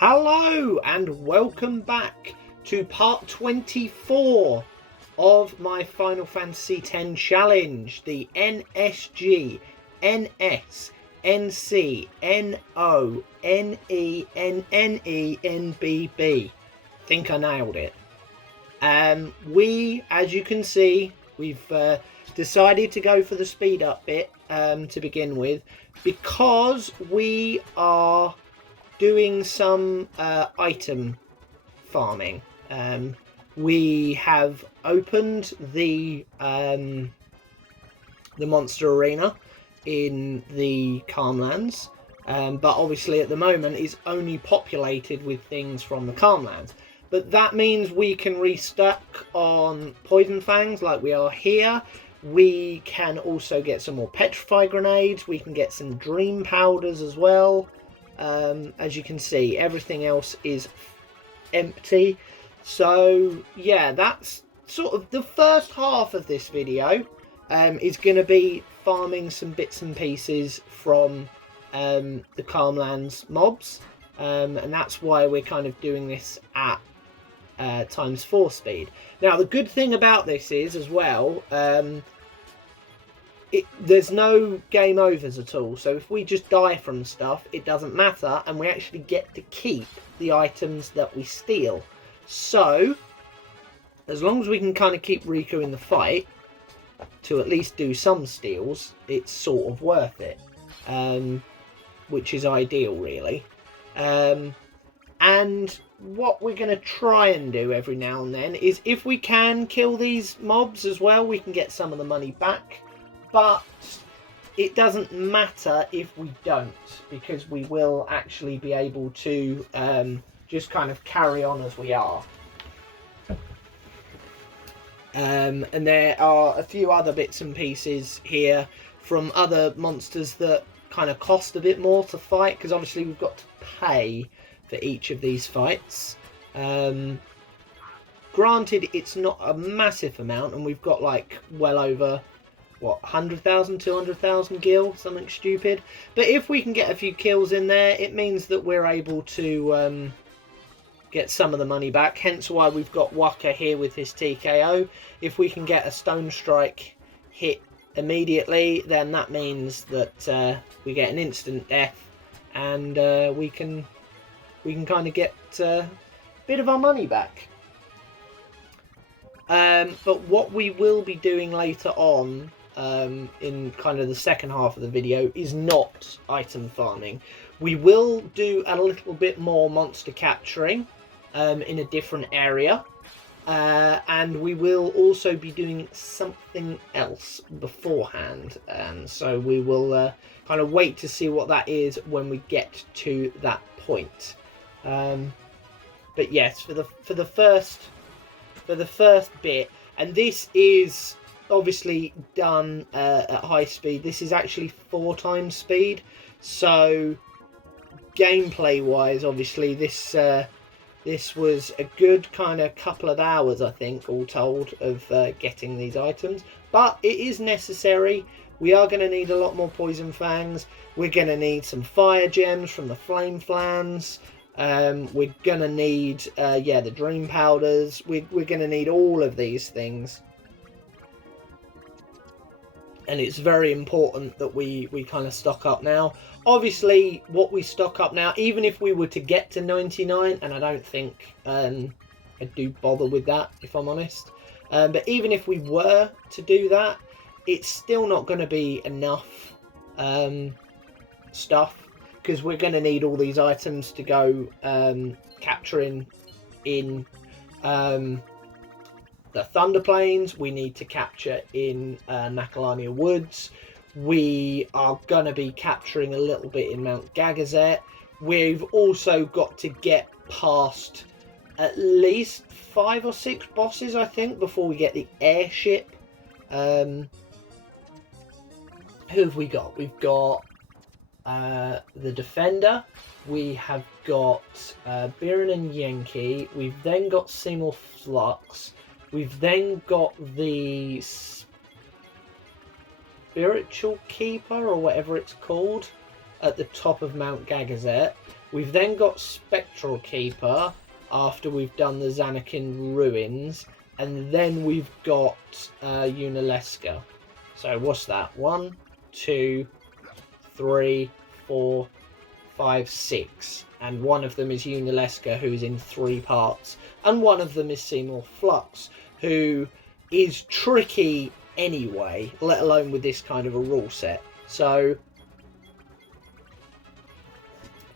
Hello and welcome back to part 24 of my Final Fantasy X challenge, the NSGNSNCNONENNENBB. Think I nailed it. As you can see, we've decided to go for the speed up bit to begin with, because we are doing some item farming. We have opened the monster arena in the Calmlands, but obviously at the moment it's only populated with things from the Calmlands. But that means we can restock on poison fangs like we are here. We can also get some more petrify grenades. We can get some dream powders as well. As you can see, everything else is empty. So yeah, that's sort of the first half of this video. Is going to be farming some bits and pieces from the Calmlands mobs, and that's why we're kind of doing this at ×4 speed. Now the good thing about this is as well, there's no game overs at all, so if we just die from stuff, it doesn't matter, and we actually get to keep the items that we steal. So as long as we can kind of keep Riku in the fight to at least do some steals, it's sort of worth it, which is ideal really. And what we're going to try and do every now and then is, if we can kill these mobs as well, we can get some of the money back. But it doesn't matter if we don't, because we will actually be able to just kind of carry on as we are. And there are a few other bits and pieces here from other monsters that kind of cost a bit more to fight, because obviously we've got to pay for each of these fights. Granted, it's not a massive amount, and we've got like well over, what, 100,000, 200,000 gil, something stupid. But if we can get a few kills in there, it means that we're able to get some of the money back. Hence why we've got Waka here with his TKO. If we can get a Stone Strike hit immediately, then that means that we get an instant death, and we can kind of get a bit of our money back. But what we will be doing later on, in kind of the second half of the video, is not item farming. We will do a little bit more monster capturing in a different area, and we will also be doing something else beforehand, so we will kind of wait to see what that is when we get to that point. But yes, for the first bit, and this is obviously done at high speed. This is actually 4 times speed, so gameplay wise, obviously this was a good kind of couple of hours, I think, all told, of getting these items. But it is necessary. We are going to need a lot more poison fangs. We're going to need some fire gems from the flame flans. We're going to need the dream powders. We're going to need all of these things. And it's very important that we kind of stock up now. Obviously, what we stock up now, even if we were to get to 99, and I don't think I do bother with that, if I'm honest. But even if we were to do that, it's still not going to be enough stuff, because we're going to need all these items to go capturing in the Thunder Plains. We need to capture in Nakalania Woods. We are going to be capturing a little bit in Mount Gagazet. We've also got to get past at least 5 or 6 bosses, I think, before we get the airship. Who have we got? We've got the Defender. We have got Biren and Yenki. We've then got Seymour Flux. We've then got the Spiritual Keeper, or whatever it's called, at the top of Mount Gagazet. We've then got Spectral Keeper after we've done the Zanakin Ruins, and then we've got Unalesca. So what's that? 1, 2, 3, 4, 5, 6. And one of them is Unalesca, who's in 3 parts. And one of them is Seymour Flux, who is tricky anyway, let alone with this kind of a rule set. So,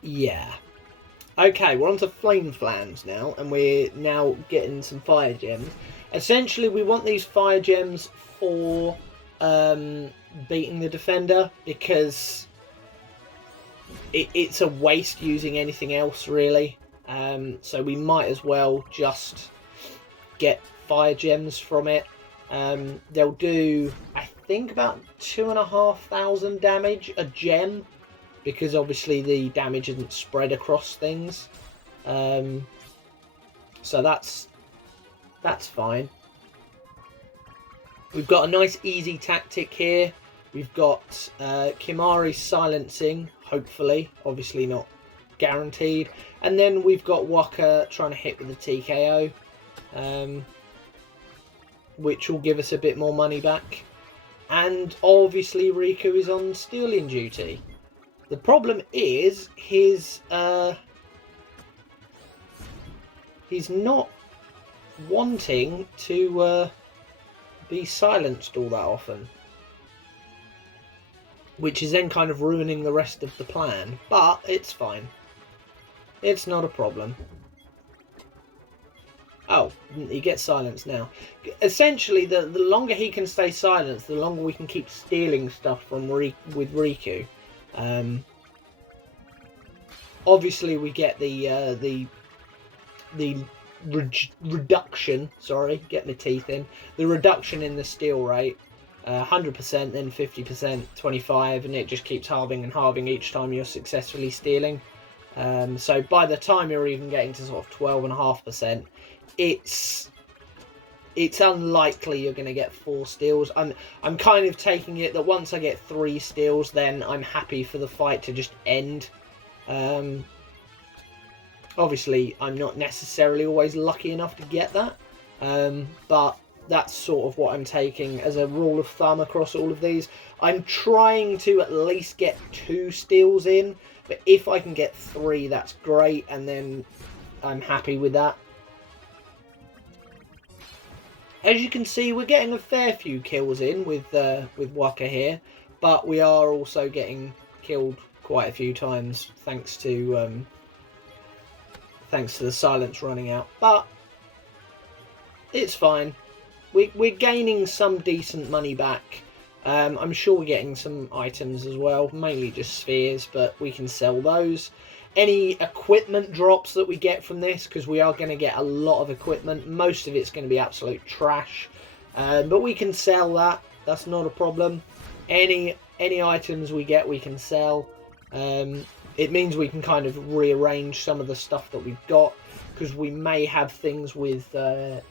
yeah. Okay, we're on to Flame Flans now, and we're now getting some Fire Gems. Essentially, we want these Fire Gems for beating the Defender, because it's a waste using anything else, really. So we might as well just get Fire Gems from it. They'll do, I think, about 2,500 damage a gem, because obviously the damage isn't spread across things. So that's fine. We've got a nice easy tactic here. We've got Kimahri silencing, hopefully, obviously not guaranteed. And then we've got Waka trying to hit with the TKO, which will give us a bit more money back. And obviously Riku is on stealing duty. The problem is he's not wanting to be silenced all that often, which is then kind of ruining the rest of the plan, but it's fine. It's not a problem. Oh, he gets silenced now. Essentially, the longer he can stay silenced, the longer we can keep stealing stuff from with Riku. Obviously, we get the reduction. Sorry, get my teeth in. The reduction in the steal rate, 100%, then 50%, 25%, and it just keeps halving and halving each time you're successfully stealing. So by the time you're even getting to sort of 12.5%, it's unlikely you're going to get 4 steals. I'm kind of taking it that once I get 3 steals, then I'm happy for the fight to just end. Obviously, I'm not necessarily always lucky enough to get that, but that's sort of what I'm taking as a rule of thumb across all of these. I'm trying to at least get 2 steals in, but if I can get 3, that's great, and then I'm happy with that. As you can see, we're getting a fair few kills in with Waka here, but we are also getting killed quite a few times thanks to the silence running out. But it's fine. We're gaining some decent money back. I'm sure we're getting some items as well, mainly just spheres, but we can sell those. Any equipment drops that we get from this, because we are going to get a lot of equipment. Most of it's going to be absolute trash, but we can sell that. That's not a problem. Any items we get, we can sell. It means we can kind of rearrange some of the stuff that we've got, because we may have things with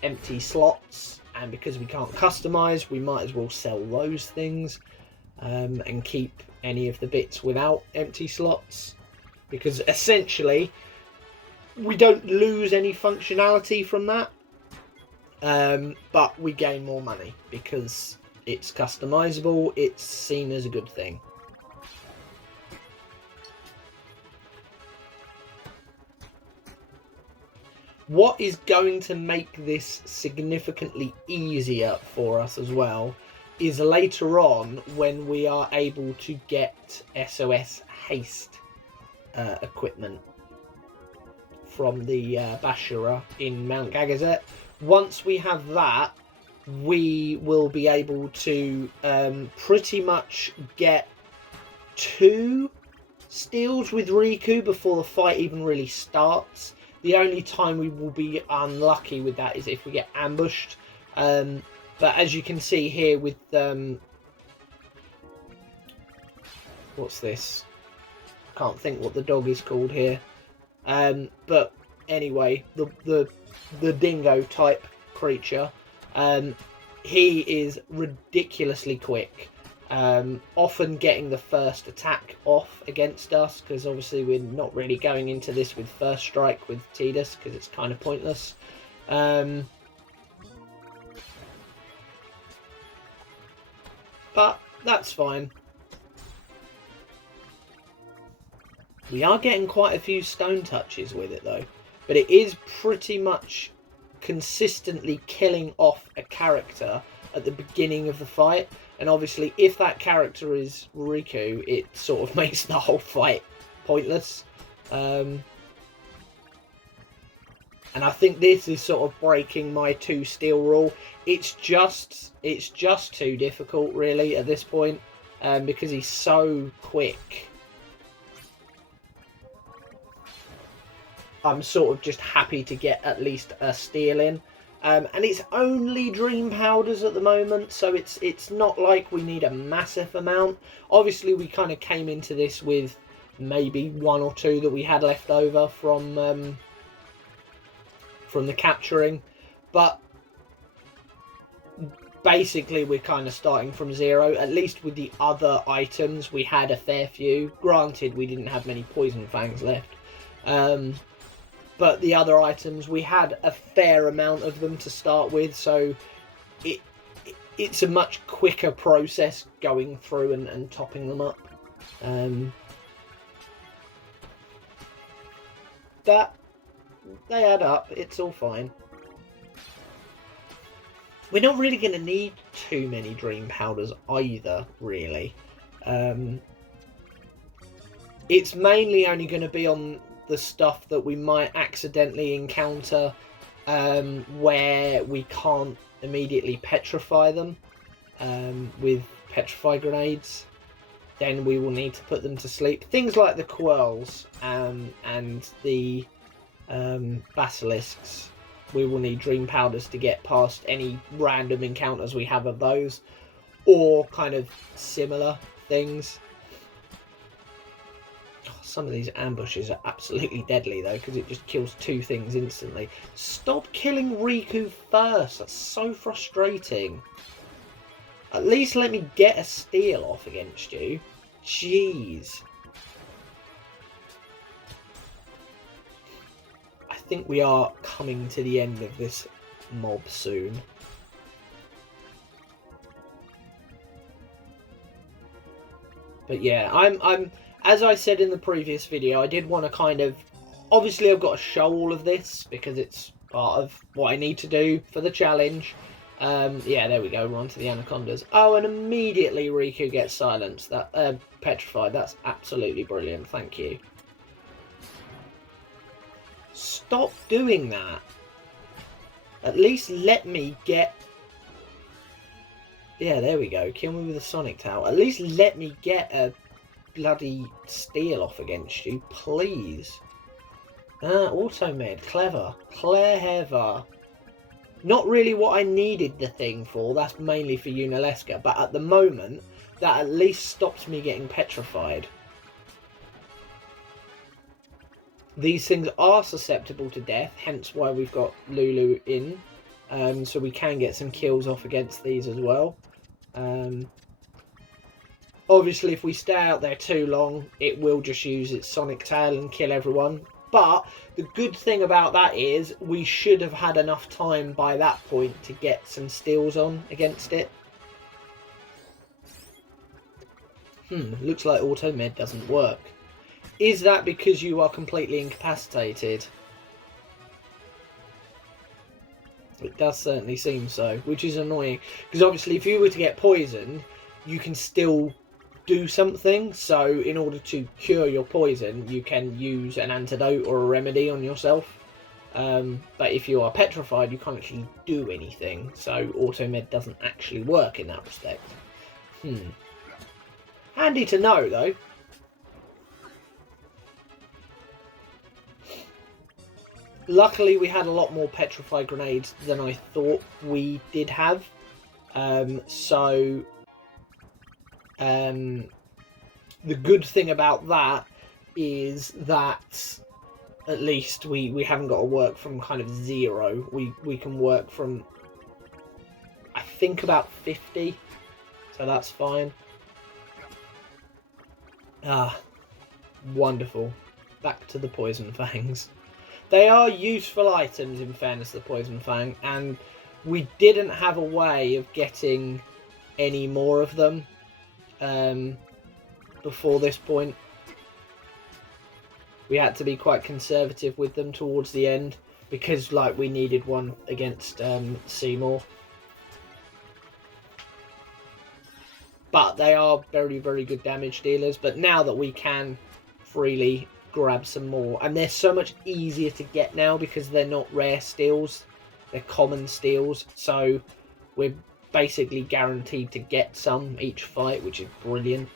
empty slots, and because we can't customize, we might as well sell those things and keep any of the bits without empty slots, because essentially we don't lose any functionality from that, but we gain more money because it's customizable. It's seen as a good thing. What is going to make this significantly easier for us as well is later on when we are able to get SOS haste equipment from the Bashira in Mount Gagazet. Once we have that, we will be able to pretty much get 2 steals with Riku before the fight even really starts. The only time we will be unlucky with that is if we get ambushed. But as you can see here with... what's this? I can't think what the dog is called here. But anyway, the dingo type creature, he is ridiculously quick. often getting the first attack off against us, because obviously we're not really going into this with first strike with Tidus, because it's kind of pointless. But that's fine. We are getting quite a few stone touches with it though, but it is pretty much consistently killing off a character at the beginning of the fight. And obviously if that character is Riku, it sort of makes the whole fight pointless. And I think this is sort of breaking my 2 steel rule. It's just too difficult really at this point, because he's so quick. I'm sort of just happy to get at least a steal in. And it's only dream powders at the moment, so it's not like we need a massive amount. Obviously we kind of came into this with maybe 1 or 2 that we had left over from the capturing, but basically we're kind of starting from 0. At least with the other items we had a fair few. Granted, we didn't have many poison fangs left, but the other items we had a fair amount of them to start with, so it's a much quicker process going through and topping them up. But they add up, it's all fine. We're not really going to need too many dream powders either, really. It's mainly only going to be on the stuff that we might accidentally encounter, where we can't immediately petrify them with petrify grenades. Then we will need to put them to sleep. Things like the quirls and the basilisks, we will need dream powders to get past any random encounters we have of those, or kind of similar things. Some of these ambushes are absolutely deadly though, because it just kills 2 things instantly. Stop killing Riku first, that's so frustrating. At least let me get a steal off against you. Jeez. I think we are coming to the end of this mob soon. But yeah, I'm as I said in the previous video, I did want to kind of, obviously I've got to show all of this because it's part of what I need to do for the challenge. Yeah, there we go, we're on to the anacondas. Oh, and immediately Riku gets silenced, that petrified. That's absolutely brilliant, thank you. Stop doing that. At least let me get... Yeah, there we go, kill me with a sonic towel. At least let me get a bloody steal off against you, please. Auto med, clever. Clever. Not really what I needed the thing for, that's mainly for Unalesca, but at the moment, that at least stops me getting petrified. These things are susceptible to death, hence why we've got Lulu in, so we can get some kills off against these as well. Obviously, if we stay out there too long, it will just use its sonic tail and kill everyone. But the good thing about that is we should have had enough time by that point to get some steals on against it. Looks like auto med doesn't work. Is that because you are completely incapacitated? It does certainly seem so, which is annoying. Because obviously if you were to get poisoned, you can still do something. So in order to cure your poison, you can use an antidote or a remedy on yourself. But if you are petrified, you can't actually do anything. So auto med doesn't actually work in that respect. Handy to know though. Luckily, we had a lot more petrify grenades than I thought we did have. The good thing about that is that at least we haven't got to work from kind of 0. We can work from, I think, about 50. So that's fine. Ah, wonderful. Back to the Poison Fangs. They are useful items, in fairness to the Poison Fang, and we didn't have a way of getting any more of them before this point. We had to be quite conservative with them towards the end because, like, we needed one against Seymour. But they are very, very good damage dealers. But now that we can freely grab some more, and they're so much easier to get now because they're not rare steals, they're common steals. So we're basically guaranteed to get some each fight, which is brilliant.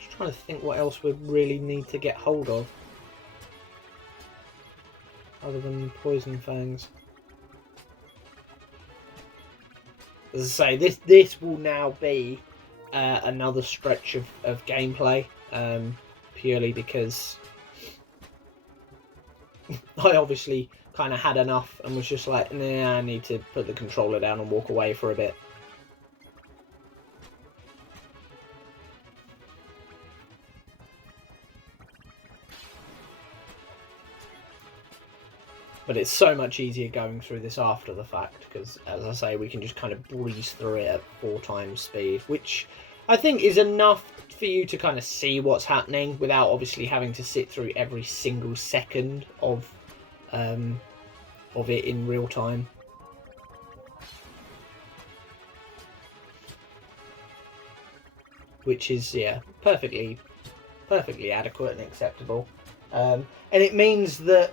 Just trying to think what else we really need to get hold of other than Poison Fangs. As I say, this will now be another stretch of gameplay, purely because I obviously kind of had enough and was just like, nah, I need to put the controller down and walk away for a bit. But it's so much easier going through this after the fact, because, as I say, we can just kind of breeze through it at 4 times speed, which I think is enough for you to kind of see what's happening without obviously having to sit through every single second of it in real time. Which is, yeah, perfectly adequate and acceptable. And it means that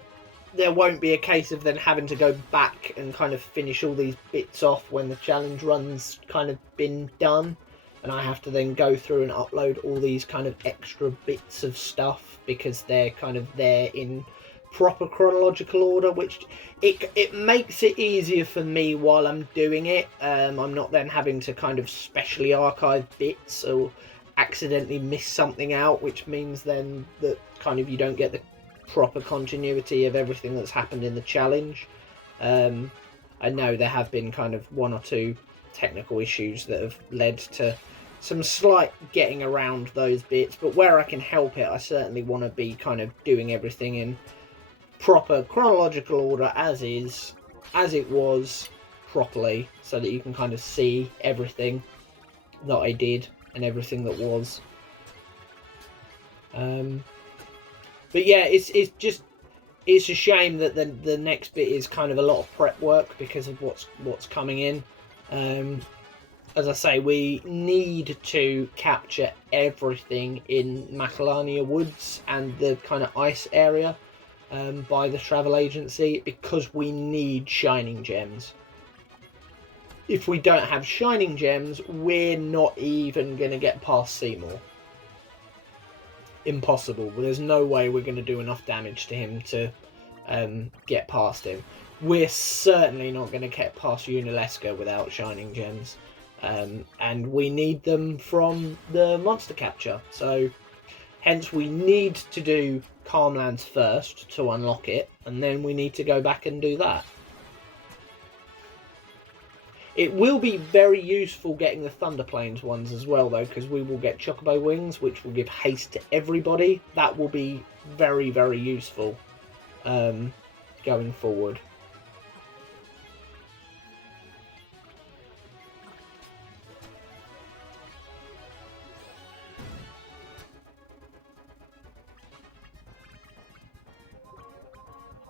there won't be a case of then having to go back and kind of finish all these bits off when the challenge run's kind of been done, and I have to then go through and upload all these kind of extra bits of stuff because they're kind of there in proper chronological order, which it makes it easier for me while I'm doing it. I'm not then having to kind of specially archive bits or accidentally miss something out, which means then that kind of you don't get the proper continuity of everything that's happened in the challenge. I know there have been kind of 1 or 2 technical issues that have led to some slight getting around those bits, but where I can help it, I certainly want to be kind of doing everything in proper chronological order as it was properly, so that you can kind of see everything that I did and everything that was. But yeah, it's a shame that the next bit is kind of a lot of prep work because of what's coming in. As I say, we need to capture everything in Macalania Woods and the kind of ice area by the travel agency because we need shining gems. If we don't have shining gems, we're not even going to get past Seymour. Impossible. There's no way we're going to do enough damage to him to get past him. We're certainly not going to get past Unalesca without shining gems. And we need them from the monster capture. So, hence we need to do Calmlands first to unlock it, and then we need to go back and do that. It will be very useful getting the Thunder Plains ones as well, though, because we will get Chocobo Wings, which will give haste to everybody. That will be very, very useful going forward.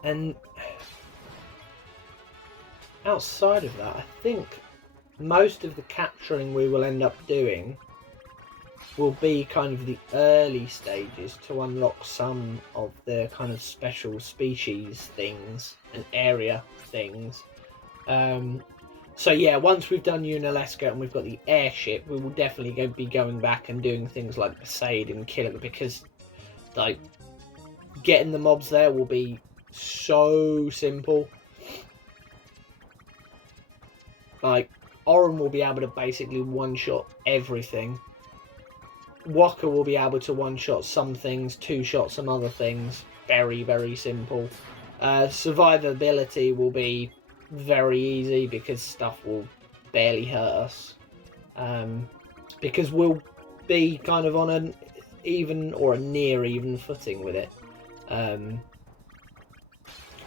And outside of that, I think most of the capturing we will end up doing will be kind of the early stages to unlock some of the kind of special species things and area things. So yeah, once we've done Unalesca and we've got the airship, we will definitely be going back and doing things like Besaid and Killer, because like getting the mobs there will be so simple. Like, Oren will be able to basically one-shot everything. Waka will be able to one-shot some things, two-shot some other things. Very, very simple. Survivability will be very easy because stuff will barely hurt us. Because we'll be kind of on an even or a near even footing with it.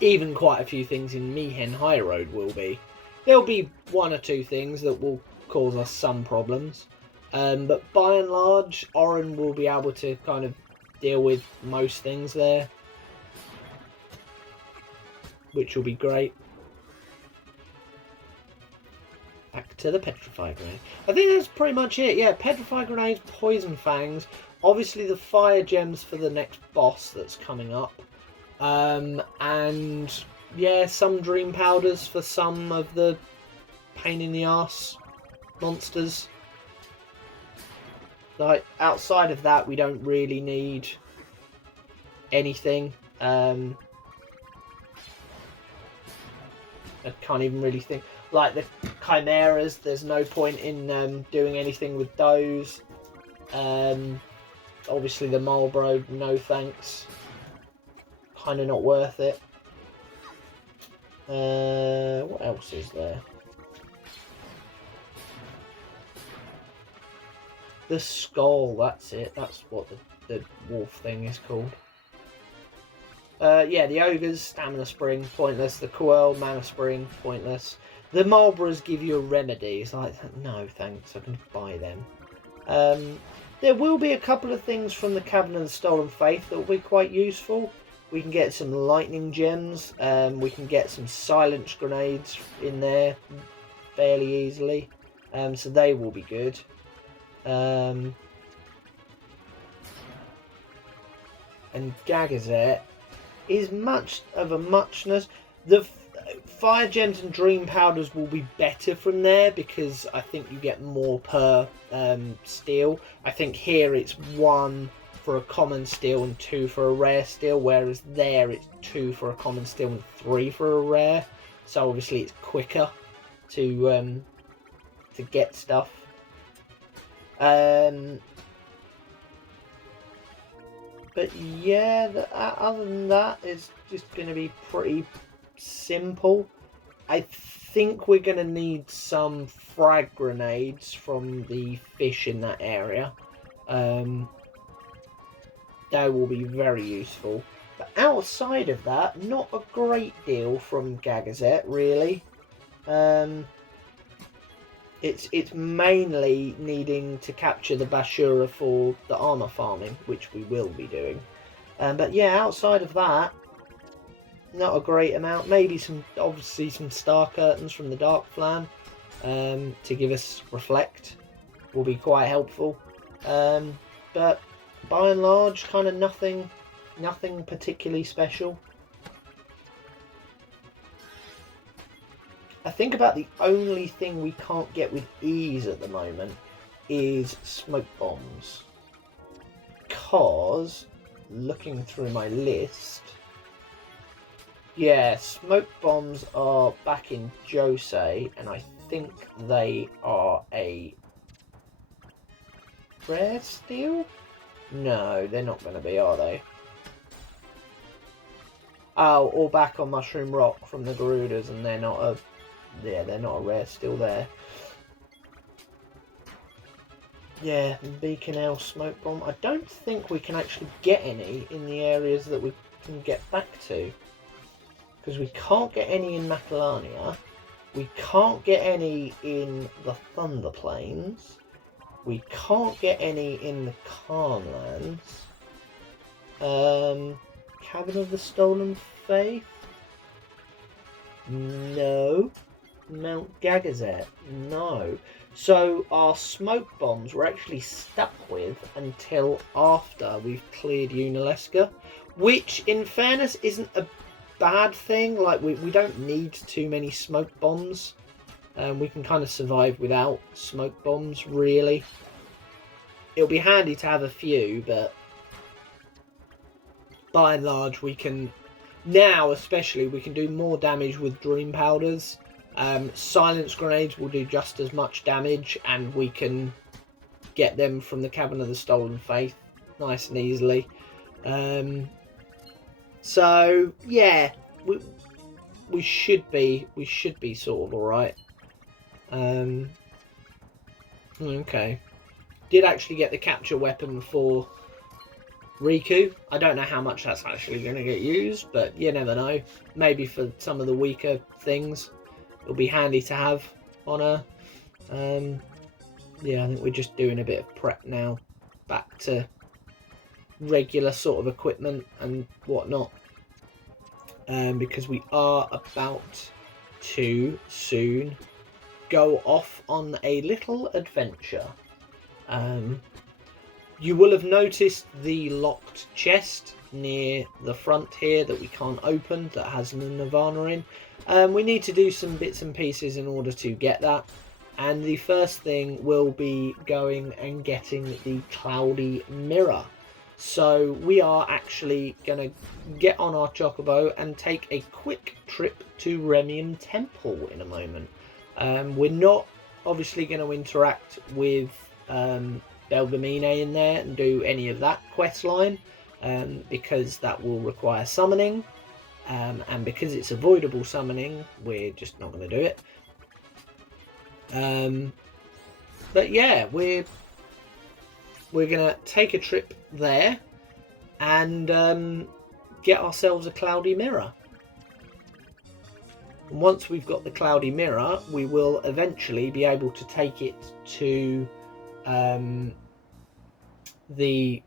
Even quite a few things in Mihen High Road will be. There'll be one or two things that will cause us some problems. But by and large, Oren will be able to kind of deal with most things there. Which will be great. Back to the Petrify Grenade. I think that's pretty much it. Yeah, Petrify Grenades, Poison Fangs. Obviously the Fire Gems for the next boss that's coming up. And yeah, some Dream Powders for some of the pain in the arse monsters. Like, outside of that, we don't really need anything. I can't even really think. Like the Chimeras, there's no point in doing anything with those. Obviously the Marlboro, no thanks. Kind of not worth it. What else is there? The Skull, that's it. That's what the wolf thing is called. Yeah, the Ogres, Stamina Spring, pointless. The Coel, Mana Spring, pointless. The Marlboros give you a remedy. It's like, no thanks, I can buy them. There will be a couple of things from the Cavern of the Stolen Faith that will be quite useful. We can get some lightning gems. We can get some silence grenades in there fairly easily. So they will be good. And Gagazet is much of a muchness. The Fire Gems and Dream Powders will be better from there because I think you get more per steel. I think here it's 1 for a common steel and 2 for a rare steel, whereas there it's 2 for a common steel and 3 for a rare. So obviously it's quicker to get stuff. But yeah, other than that, it's just going to be pretty simple. I think we're going to need some frag grenades from the fish in that area. They will be very useful. But outside of that, not a great deal from Gagazet, really. It's mainly needing to capture the Bashura for the armor farming, which we will be doing. But yeah, outside of that, not a great amount. Maybe obviously some star curtains from the Dark Flam to give us reflect will be quite helpful. But by and large, kind of nothing particularly special. I think about the only thing we can't get with ease at the moment is smoke bombs. Because, looking through my list, yeah, smoke bombs are back in Josei, and I think they are a rare steel? No, they're not going to be, are they? Oh, or back on Mushroom Rock from the Garudas, and they're not a... Yeah, they're not a rare still there. Yeah, Beacon L Smoke Bomb. I don't think we can actually get any in the areas that we can get back to. Because we can't get any in Macalania. We can't get any in the Thunder Plains. We can't get any in the Calmlands. Cavern of the Stolen Faith? No. Mount Gagazet? No. So our smoke bombs we're actually stuck with until after we've cleared Unalesca, which in fairness isn't a bad thing. Like we don't need too many smoke bombs. We can kind of survive without smoke bombs, really. It'll be handy to have a few, but by and large we can, now especially, we can do more damage with Dream Powders. Silence Grenades will do just as much damage, and we can get them from the Cavern of the Stolen Faith nice and easily. So, yeah, we should be sort of all right. Okay. Did actually get the capture weapon for Riku. I don't know how much that's actually going to get used, but you never know. Maybe for some of the weaker things, it'll be handy to have on her. Yeah, I think we're just doing a bit of prep now. Back to regular sort of equipment and whatnot. Because we are about to soon go off on a little adventure. You will have noticed the locked chest near the front here that we can't open, that has the Nirvana in. We need to do some bits and pieces in order to get that. And the first thing will be going and getting the Cloudy Mirror. So we are actually going to get on our Chocobo and take a quick trip to Remian Temple in a moment. We're not obviously going to interact with Belgamine in there and do any of that quest line, because that will require summoning, and because it's avoidable summoning, we're just not going to do it. But yeah, we're gonna take a trip there and get ourselves a Cloudy Mirror. And once we've got the Cloudy Mirror, we will eventually be able to take it to the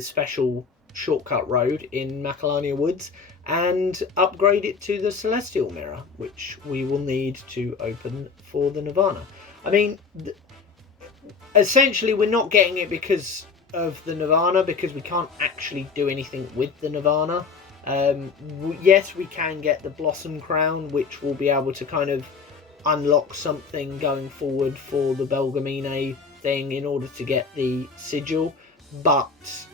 special shortcut road in Macalania Woods and upgrade it to the Celestial Mirror, which we will need to open for the Nirvana. I mean, essentially we're not getting it because of the Nirvana, because we can't actually do anything with the Nirvana. Yes, we can get the Blossom Crown, which will be able to kind of unlock something going forward for the Belgamine thing in order to get the sigil, but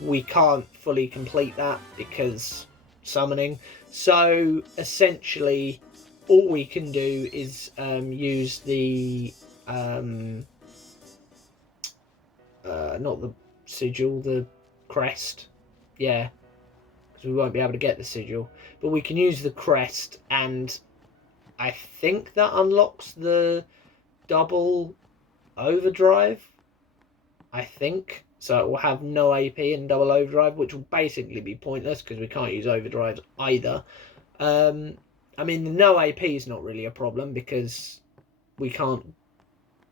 we can't fully complete that because summoning. So essentially all we can do is use the not the sigil, the crest, yeah, because we won't be able to get the sigil, but we can use the crest, and I think that unlocks the double overdrive, I think. So it will have no AP and double overdrive, which will basically be pointless because we can't use overdrives either. I mean, the no AP is not really a problem because we can't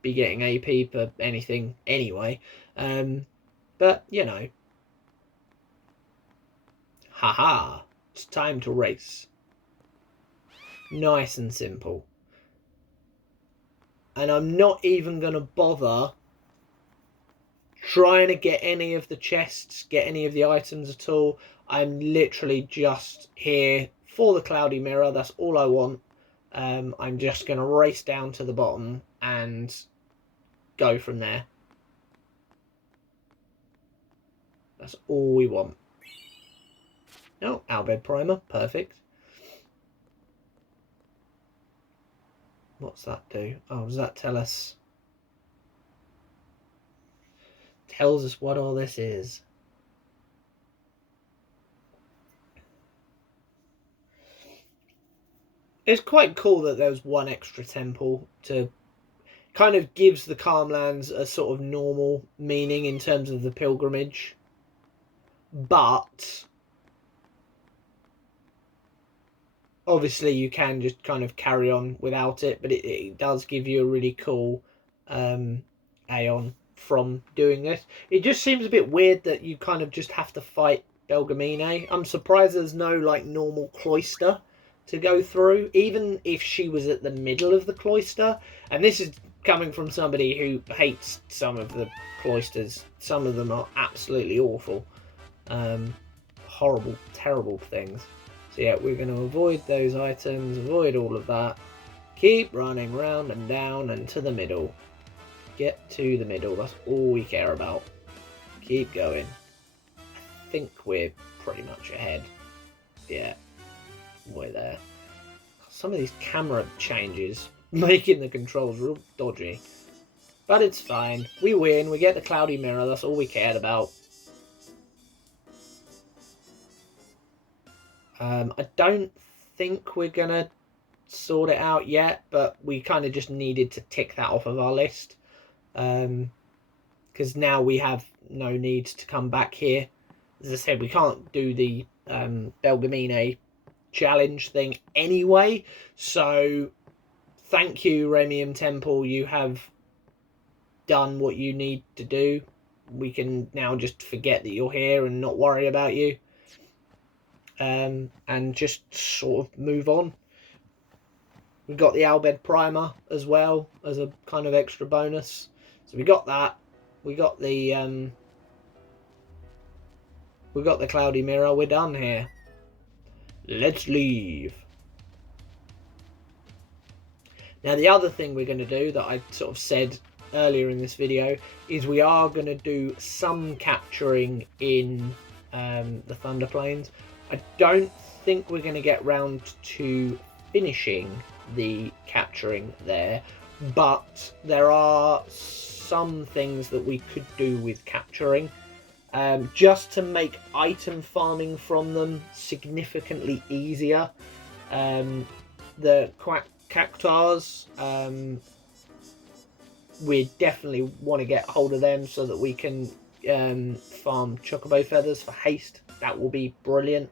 be getting AP for anything anyway. But, you know. Haha. It's time to race. Nice and simple. And I'm not even going to bother trying to get any of the chests, get any of the items at all. I'm literally just here for the Cloudy Mirror. That's all I want. I'm just going to race down to the bottom and go from there. That's all we want. Oh, Albed Primer. Perfect. What's that do? Oh, does that tell us? Tells us what all this is. It's quite cool that there's one extra temple to kind of gives the Calmlands a sort of normal meaning in terms of the pilgrimage. But obviously you can just kind of carry on without it, but it does give you a really cool Aeon from doing this. It just seems a bit weird that you kind of just have to fight Belgamine. I'm surprised there's no like normal cloister to go through, even if she was at the middle of the cloister. And this is coming from somebody who hates some of the cloisters. Some of them are absolutely awful. Horrible, terrible things. So yeah, we're going to avoid those items, avoid all of that. Keep running round and down and to the middle. Get to the middle, that's all we care about. Keep going. I think we're pretty much ahead. Yeah, we're there. Some of these camera changes making the controls real dodgy. But it's fine. We win, we get the Cloudy Mirror, that's all we cared about. I don't think we're going to sort it out yet, but we kind of just needed to tick that off of our list. Because now we have no need to come back here. As I said, we can't do the Belgamine challenge thing anyway. So thank you, Remium Temple. You have done what you need to do. We can now just forget that you're here and not worry about you. And just sort of move on. We've got the Albed Primer as well as a kind of extra bonus. So we got that. We got the Cloudy Mirror. We're done here. Let's leave. Now the other thing we're going to do that I sort of said earlier in this video is we are going to do some capturing in the Thunder Plains. I don't think we're going to get round to finishing the capturing there, but there are some things that we could do with capturing just to make item farming from them significantly easier. The cactars, we definitely want to get hold of them so that we can farm chocobo feathers for haste. That will be brilliant.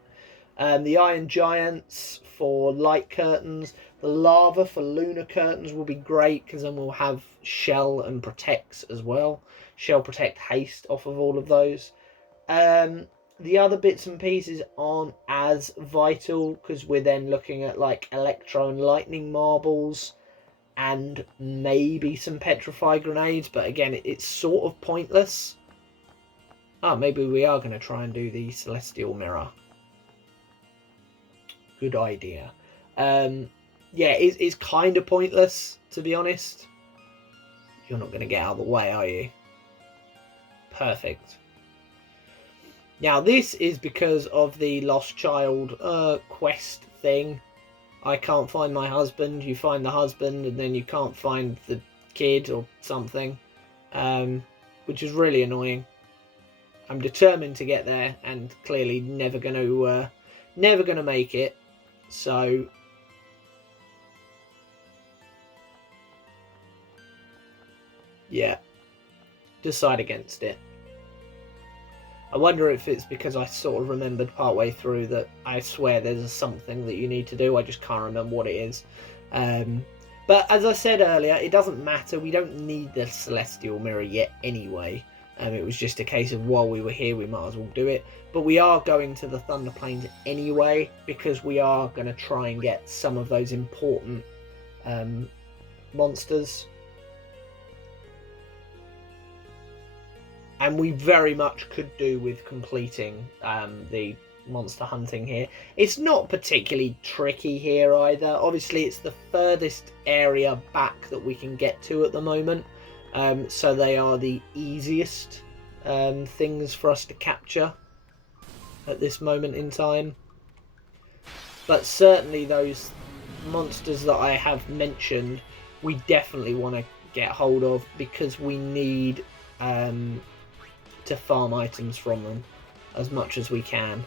The Iron Giants for light curtains. The lava for lunar curtains will be great because then we'll have shell and protects as well. Shell, protect, haste off of all of those. The other bits and pieces aren't as vital because we're then looking at like electro and lightning marbles and maybe some petrify grenades, but again it's sort of pointless. Oh, maybe we are going to try and do the celestial mirror. Good idea. Yeah, it's kind of pointless, to be honest. You're not going to get out of the way, are you? Perfect. Now, this is because of the Lost Child quest thing. I can't find my husband. You find the husband, and then you can't find the kid or something, which is really annoying. I'm determined to get there, and clearly never gonna make it. So yeah, decide against it. I wonder if it's because I sort of remembered partway through that I swear there's something that you need to do. I just can't remember what it is. But as I said earlier, it doesn't matter. We don't need the celestial mirror yet anyway. It was just a case of while we were here, we might as well do it. But we are going to the Thunder Plains anyway because we are going to try and get some of those important monsters. And we very much could do with completing the monster hunting here. It's not particularly tricky here either. Obviously, it's the furthest area back that we can get to at the moment. So they are the easiest things for us to capture at this moment in time. But certainly those monsters that I have mentioned, we definitely want to get hold of because we need to farm items from them as much as we can.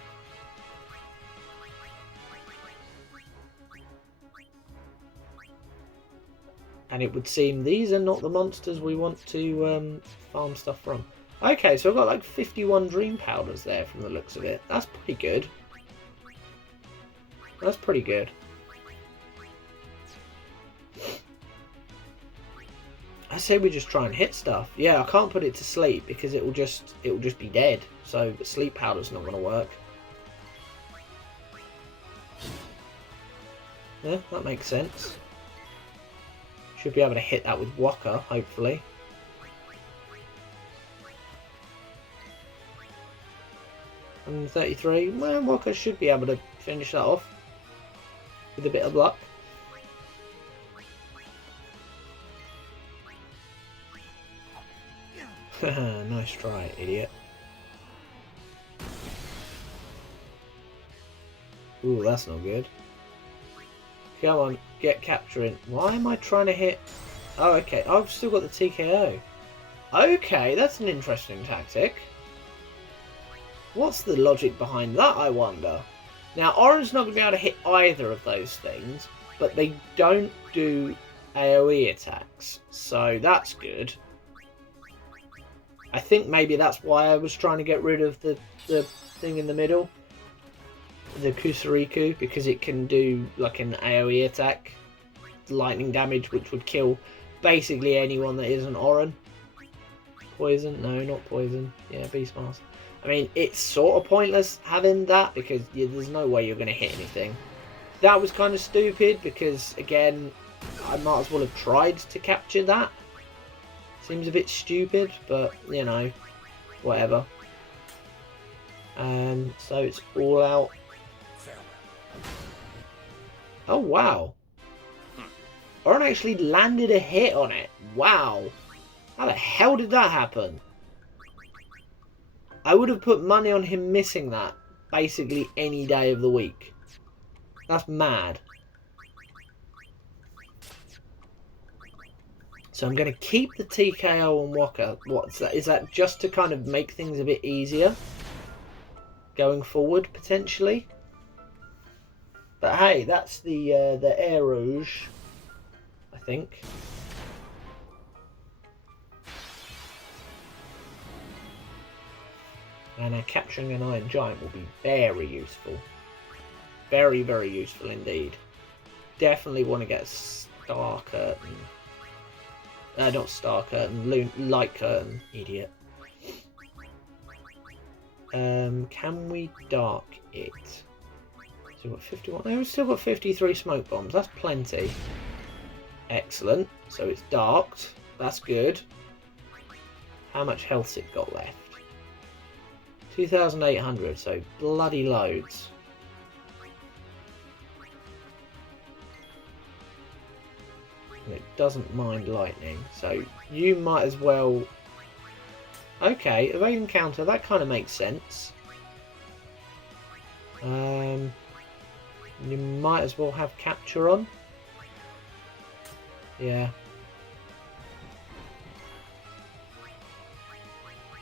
And it would seem these are not the monsters we want to farm stuff from. Okay, so I've got like 51 dream powders there from the looks of it. That's pretty good. That's pretty good. I say we just try and hit stuff. Yeah, I can't put it to sleep because it will just be dead. So the sleep powder's not going to work. Yeah, that makes sense. Should be able to hit that with Waka, hopefully. And 33. Well, Waka should be able to finish that off with a bit of luck. Nice try, idiot. Ooh, that's not good. Come on, get capturing. Why am I trying to hit? Oh, okay. I've still got the TKO. Okay, that's an interesting tactic. What's the logic behind that, I wonder? Now, Oran's not going to be able to hit either of those things, but they don't do AoE attacks, so that's good. I think maybe that's why I was trying to get rid of the thing in the middle, the Kusariku, because it can do like an AoE attack, lightning damage, which would kill basically anyone that isn't Oran. Poison? No, not poison. Yeah, Beastmaster. I mean, it's sort of pointless having that because there's no way you're going to hit anything. That was kind of stupid because, again, I might as well have tried to capture that. Seems a bit stupid, but, you know, whatever. So it's all out. Oh, wow. Oran actually landed a hit on it. Wow. How the hell did that happen? I would have put money on him missing that basically any day of the week. That's mad. So I'm going to keep the TKO on Waka. What's that? Is that just to kind of make things a bit easier going forward, potentially? But hey, that's the Air Rouge, I think. And capturing an Iron Giant will be very useful. Very, very useful indeed. Definitely want to get Star Curtain. Not Star Curtain, Light Curtain, idiot. Can we dark it? So we've got 51. No, we've still got 53 smoke bombs. That's plenty. Excellent. So it's darked. That's good. How much health's it got left? 2,800, so bloody loads. And it doesn't mind lightning, so you might as well... Okay, evade and counter, that kind of makes sense. You might as well have capture on. Yeah.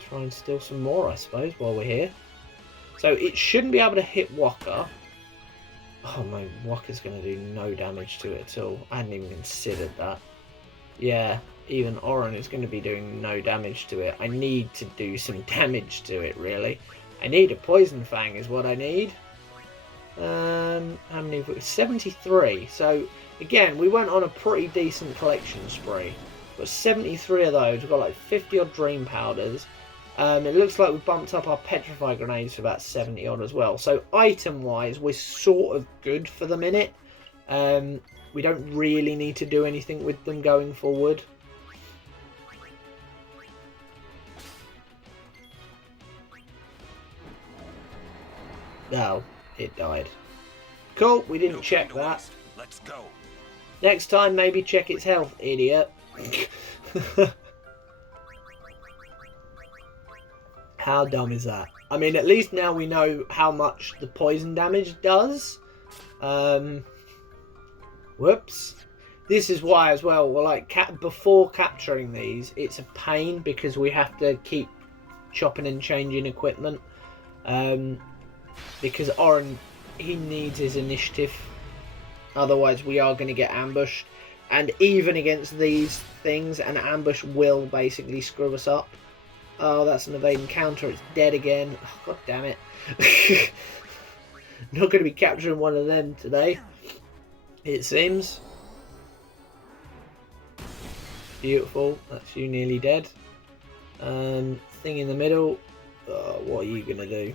Try and steal some more, I suppose, while we're here. So it shouldn't be able to hit Waka. Oh no, Waka's going to do no damage to it at all. I hadn't even considered that. Yeah, even Oran is going to be doing no damage to it. I need to do some damage to it, really. I need a Poison Fang is what I need. How many have we? 73. So, again, we went on a pretty decent collection spree. We've got 73 of those. We've got like 50 odd Dream Powders. It looks like we've bumped up our Petrify Grenades to about 70 odd as well. So item-wise, we're sort of good for the minute. We don't really need to do anything with them going forward. No, it died. Cool, we didn't check that. Let's go. Next time, maybe check its health, idiot. How dumb is that? I mean, at least now we know how much the poison damage does. Whoops. This is why as well, we're like, before capturing these, it's a pain because we have to keep chopping and changing equipment. Because Oran, he needs his initiative. Otherwise, we are going to get ambushed. And even against these things, an ambush will basically screw us up. Oh, that's an evade and counter. It's dead again. Oh, God damn it. Not going to be capturing one of them today, it seems. Beautiful. That's you nearly dead. Thing in the middle. Oh, what are you going to do?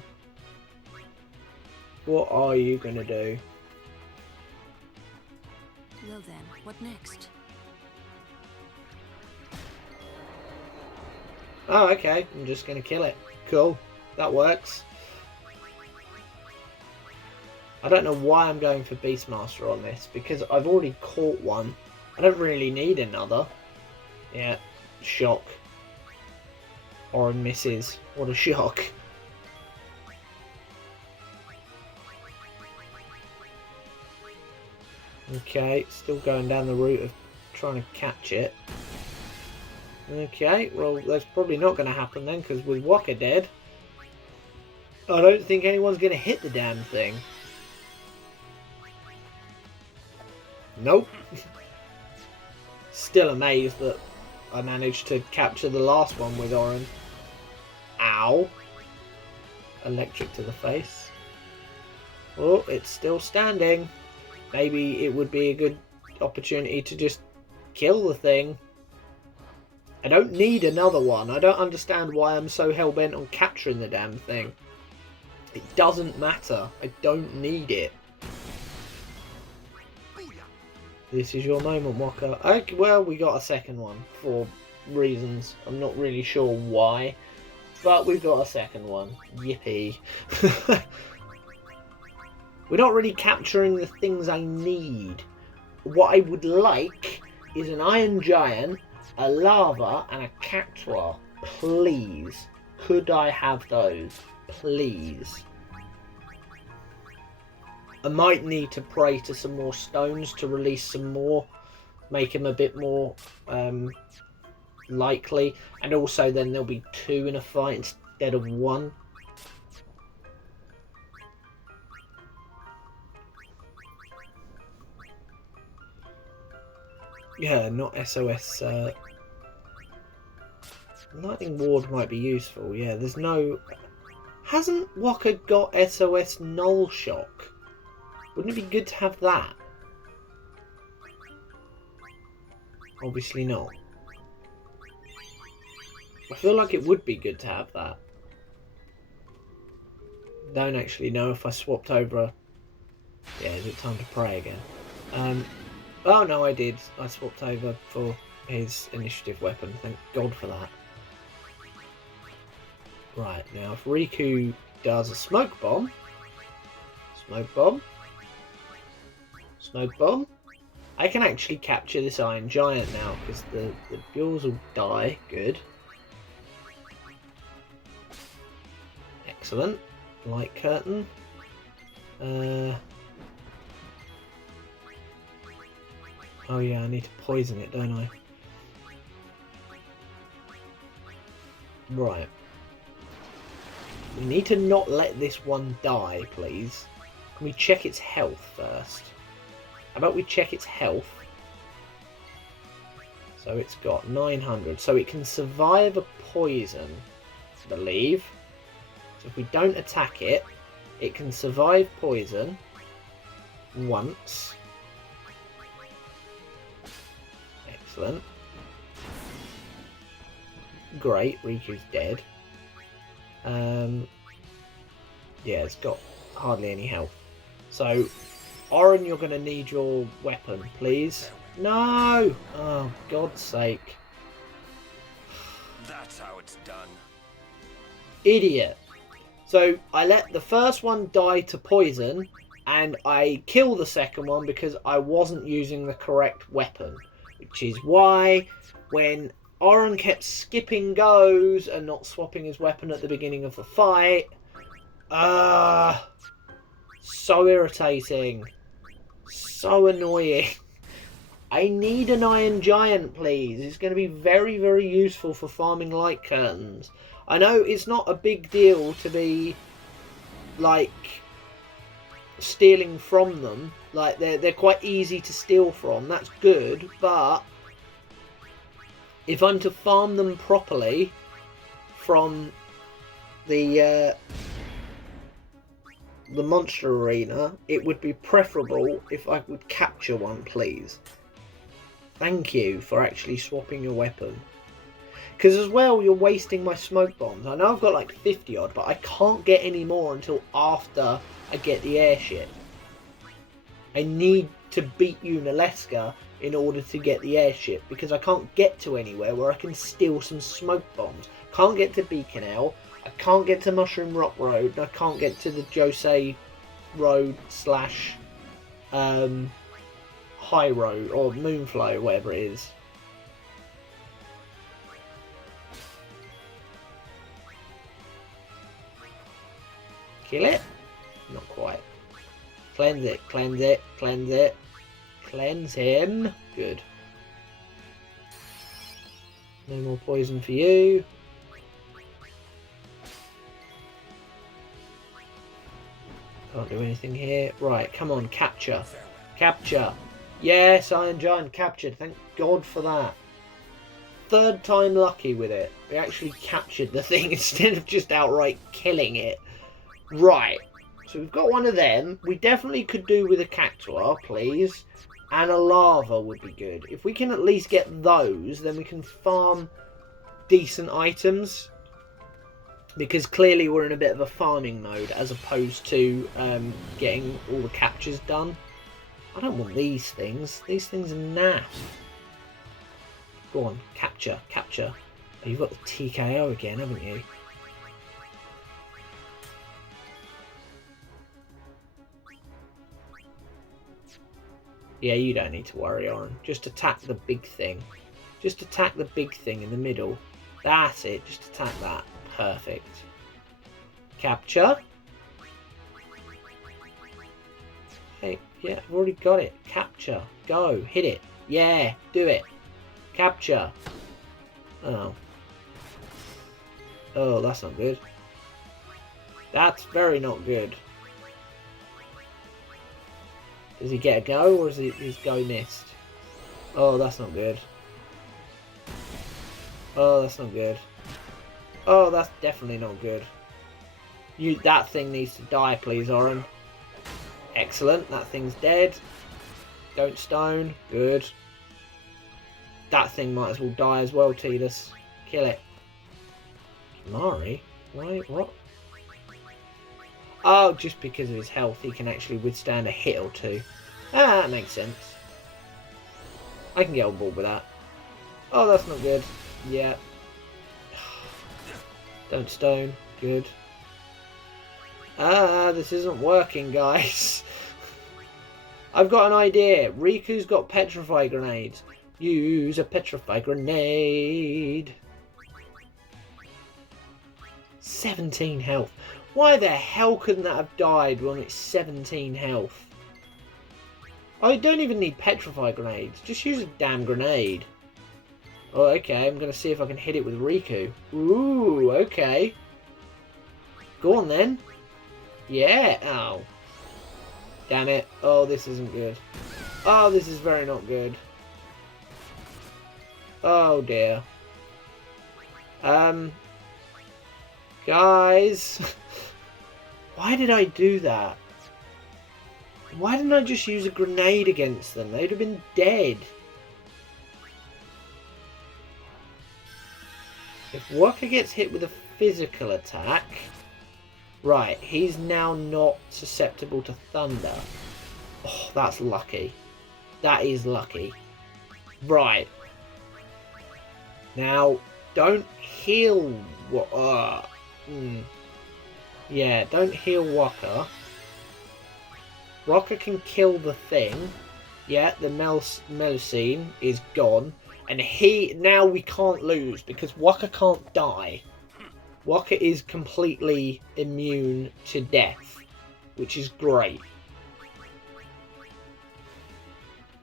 What are you going to do? Well then, what next? Oh, okay. I'm just going to kill it. Cool. That works. I don't know why I'm going for Beastmaster on this, because I've already caught one. I don't really need another. Yeah. Shock. Oran misses. What a shock. Okay, still going down the route of trying to catch it. Okay, well, that's probably not going to happen then, because with Waka dead, I don't think anyone's going to hit the damn thing. Nope. Still amazed that I managed to capture the last one with Oren. Ow. Electric to the face. Oh, it's still standing. Maybe it would be a good opportunity to just kill the thing. I don't need another one. I don't understand why I'm so hell-bent on capturing the damn thing. It doesn't matter. I don't need it. This is your moment, Walker. Okay, well, we got a second one for reasons. I'm not really sure why. But we've got a second one. Yippee. We're not really capturing the things I need. What I would like is an Iron Giant, a Lava, and a Cactuar. Please. Could I have those? Please. I might need to pray to some more stones to release some more. Make him a bit more likely. And also then there'll be 2 in a fight instead of 1. Yeah, not SOS. Lightning Ward might be useful. Yeah, there's no... Hasn't Walker got SOS Null Shock? Wouldn't it be good to have that? Obviously not. I feel like it would be good to have that. Don't actually know if I swapped over... Yeah, is it time to pray again? Oh no, I did. I swapped over for his initiative weapon. Thank God for that. Right, now if Riku does a smoke bomb... Smoke bomb... Smoke bomb... I can actually capture this Iron Giant now, because the Bures will die. Good. Excellent. Light Curtain. Oh yeah, I need to poison it, don't I? Right. We need to not let this one die, please. Can we check its health first? How about we check its health? So it's got 900. So it can survive a poison, I believe. So if we don't attack it, it can survive poison once. Excellent. Great, Riku's dead. Yeah, it's got hardly any health. So, Oren, you're going to need your weapon, please. No! Oh, God's sake. That's how it's done. Idiot. So, I let the first one die to poison, and I kill the second one because I wasn't using the correct weapon. Which is why, when Oren kept skipping goes and not swapping his weapon at the beginning of the fight, so irritating. So annoying. I need an Iron Giant, please. It's going to be very, very useful for farming light curtains. I know it's not a big deal to be, like, stealing from them. Like, they're quite easy to steal from. That's good, but if I'm to farm them properly from the monster arena, it would be preferable if I would capture one, please. Thank you for actually swapping your weapon. Because as well, you're wasting my smoke bombs. I know I've got like 50 odd, but I can't get any more until after I get the airship. I need to beat Unalesca in order to get the airship, because I can't get to anywhere where I can steal some smoke bombs. Can't get to Beacon L, I can't get to Mushroom Rock Road, and I can't get to the Josei Road slash High Road, or Moonflow, whatever it is. Kill it? Not quite. Cleanse it, cleanse it, cleanse it. Cleanse him. Good. No more poison for you. Can't do anything here. Right, come on, capture. Capture. Yes, Iron Giant captured. Thank God for that. Third time lucky with it. We actually captured the thing instead of just outright killing it. Right. So we've got one of them. We definitely could do with a Cactuar, please. And a lava would be good. If we can at least get those, then we can farm decent items. Because clearly we're in a bit of a farming mode as opposed to getting all the captures done. I don't want these things. These things are naff. Go on, capture, capture. Oh, you've got the TKO again, haven't you? Yeah, you don't need to worry, Oren. Just attack the big thing. Just attack the big thing in the middle. That's it. Just attack that. Perfect. Capture. Hey, yeah, I've already got it. Capture. Go. Hit it. Yeah, do it. Capture. Oh. Oh, that's not good. That's very not good. Does he get a go, or is his go missed? Oh, that's not good. Oh, that's not good. Oh, that's definitely not good. That thing needs to die, please, Oren. Excellent. That thing's dead. Don't stone. Good. That thing might as well die as well, Tidus. Kill it. Mari? Wait, what? Oh, just because of his health, he can actually withstand a hit or two. Ah, that makes sense. I can get on board with that. Oh, that's not good. Yeah. Don't stone. Good. Ah, this isn't working, guys. I've got an idea. Riku's got petrify grenades. Use a petrify grenade. 17 health. Why the hell couldn't that have died when it's 17 health? I don't even need petrify grenades. Just use a damn grenade. Oh, okay. I'm going to see if I can hit it with Riku. Ooh, okay. Go on, then. Yeah. Oh. Damn it. Oh, this isn't good. Oh, this is very not good. Oh, dear. Guys. Why did I do that? Why didn't I just use a grenade against them? They'd have been dead. If Waka gets hit with a physical attack... Right, he's now not susceptible to thunder. Oh, that's lucky. That is lucky. Right. Now, don't heal... Yeah, don't heal Waka. Waka can kill the thing. Yeah, the Melusine is gone. And now we can't lose because Waka can't die. Waka is completely immune to death, which is great.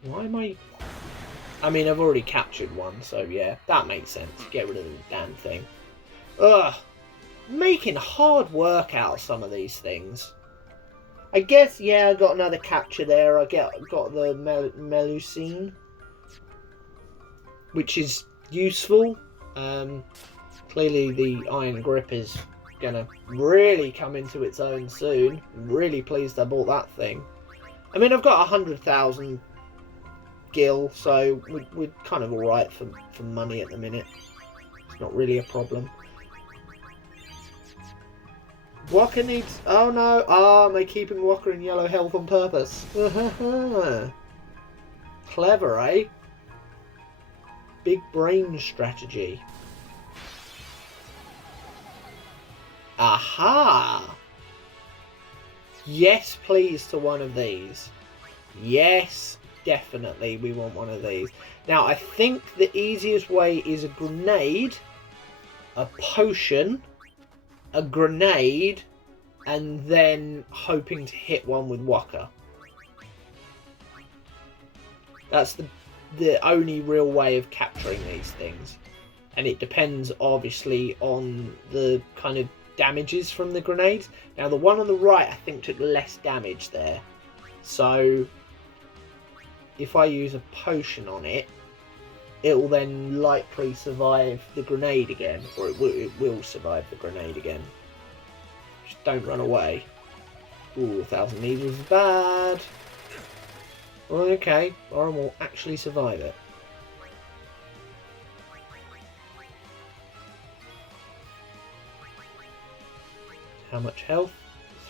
Why am I mean, I've already captured one, so yeah, that makes sense. Get rid of the damn thing. Ugh. Making hard work out of some of these things. I guess, yeah, I got another capture there. I got the Melusine, which is useful. Clearly the Iron Grip is going to really come into its own soon. I'm really pleased I bought that thing. I mean, I've got 100,000 gil, so we're kind of alright for money at the minute. It's not really a problem. Waka needs... Oh no! Ah, am I keeping Waka in yellow health on purpose? Clever, eh? Big brain strategy. Aha! Yes, please, to one of these. Yes, definitely, we want one of these. Now, I think the easiest way is a grenade, a potion, a grenade, and then hoping to hit one with Waka. That's the only real way of capturing these things. And it depends, obviously, on the kind of damages from the grenades. Now, the one on the right, I think, took less damage there. So, if I use a potion on it, it will then likely survive the grenade again, or it will survive the grenade again. Just don't run away. Ooh, 1,000 needles is bad. Okay, Oren will actually survive it. How much health?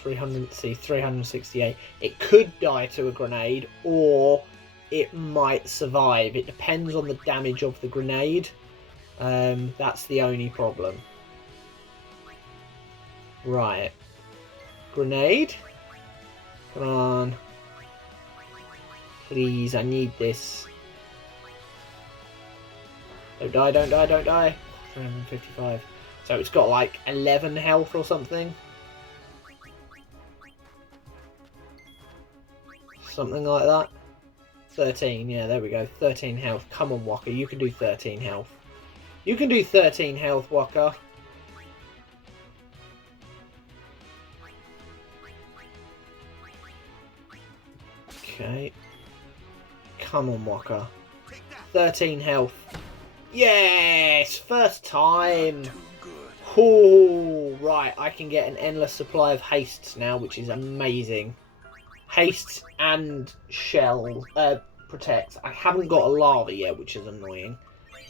368. It could die to a grenade, or it might survive. It depends on the damage of the grenade. That's the only problem. Right. Grenade? Come on. Please, I need this. Don't die, don't die, don't die. 355. So it's got like 11 health or something. Something like that. 13, yeah, there we go. 13 health. Come on, Walker, you can do 13 health. You can do 13 health, Walker. Okay. Come on, Walker. 13 health. Yes! First time! Oh, right. I can get an endless supply of hastes now, which is amazing. Hastes and shell protect. I haven't got a lava yet, which is annoying.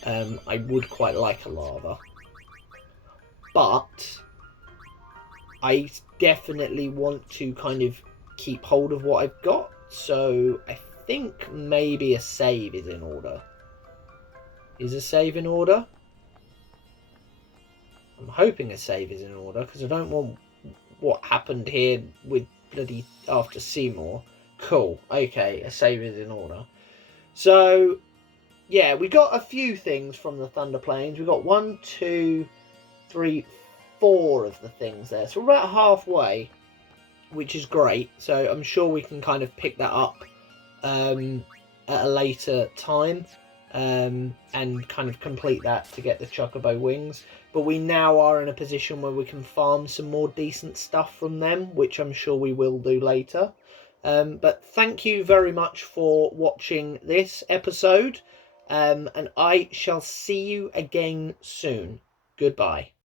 I would quite like a lava. But I definitely want to kind of keep hold of what I've got. So I think maybe a save is in order. Is a save in order? I'm hoping a save is in order, because I don't want what happened here with bloody after Seymour. Cool. Okay, a save is in order. So, yeah, we got a few things from the Thunder Plains. We got 1, 2, 3, 4 of the things there. So we're about halfway, which is great. So I'm sure we can kind of pick that up at a later time. And kind of complete that to get the Chocobo wings. But we now are in a position where we can farm some more decent stuff from them, which I'm sure we will do later. But thank you very much for watching this episode, and I shall see you again soon. Goodbye.